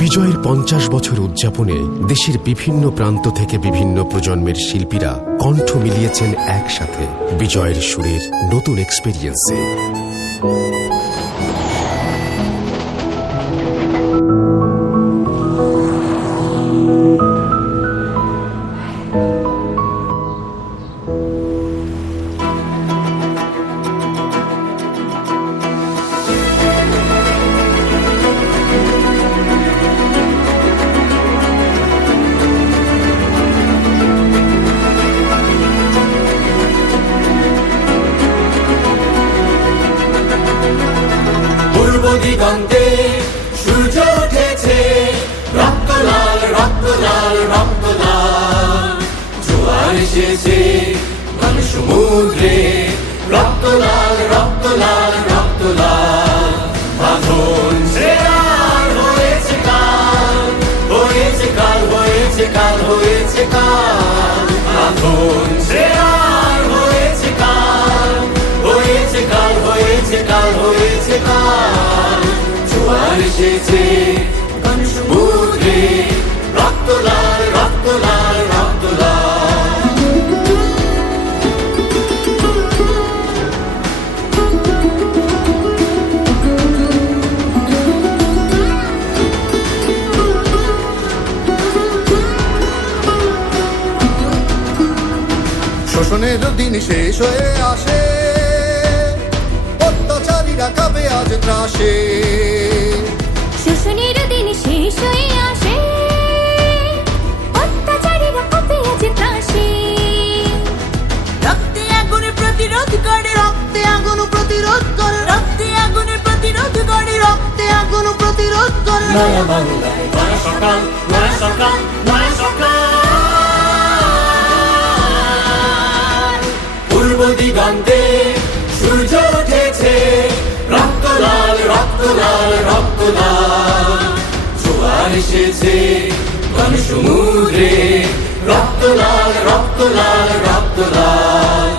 বিজয়ের 50 বছর উদযাপনে দেশের বিভিন্ন প্রান্ত থেকে বিভিন্ন প্রজন্মের শিল্পীরা কণ্ঠ মিলিয়েছেন একসাথে বিজয়ের সুরের নতুন এক্সপেরিয়েন্সে। দিগন্তে সূর্য উঠেছে, রক্ত লাল রক্ত লাল রক্ত লাল। জোয়ার এসেছে ঘন সমুদ্রে, রক্ত লাল রক্ত লাল রক্ত লাল। বাঁধন শেয়ার হয়েছে কাল, হয়েছে কাল, হয়েছে কাল, হয়েছে কাল। বাঁধন শেয়ার হয়েছে কাল, হয়েছে কাল, হয়েছে কাল, হয়েছে কাল। জোয়ার এসেছে ঘন সমুদ্রে, রক্ত লাল রক্ত লাল রক্ত লাল। শোষণের দিন শেষ হয়ে আসে, অত্যাচারীরা কাঁপে আজ ত্রাসে। শোষণের দিন শেষ হয়ে আসে, অত্যাচারীরা কাঁপে আজ ত্রাসে। রক্তে আগুনে প্রতিরোধ করে, রক্তে আগুন প্রতিরোধ করে, রক্তে আগুনে প্রতিরোধ করে, রক্তে আগুন প্রতিরোধ করে। নয়া বাংলায় নয়া সকাল, নয়া সকাল, নয়া সকাল। পূর্ব দিগন্তে সূর্য উঠেছে, রক্ত লাল রক্ত লাল রক্ত লাল। জোয়ার এসেছে ঘন সমুদ্রে, রক্ত লাল রক্ত লাল রক্ত লাল।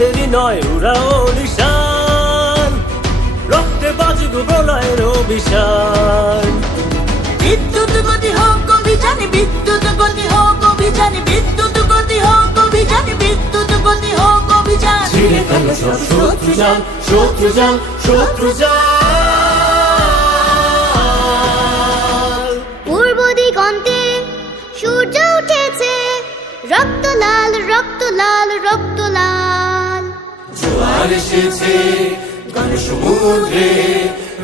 দেরি নয় উড়াও নিশান, রক্তে বাজুক প্রলয়ের অভিশান। বিদ্যুৎ গতি হোক অভিযানে, বিদ্যুৎ গতি হোক অভিযানে, বিদ্যুৎ গতি হোক অভিযানে, বিদ্যুৎ গতি হোক অভিযান। ছিঁড়ে ফেলো সব শত্রু জাল, শত্রু জাল, শত্রু জাল। পূর্ব দিগন্তে সূর্য উঠেছে, রক্ত লাল রক্ত লাল রক্ত লাল। জোয়ার এসেছে ঘন সমুদ্রে,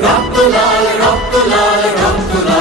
রক্ত লাল রক্ত লাল রক্ত লাল।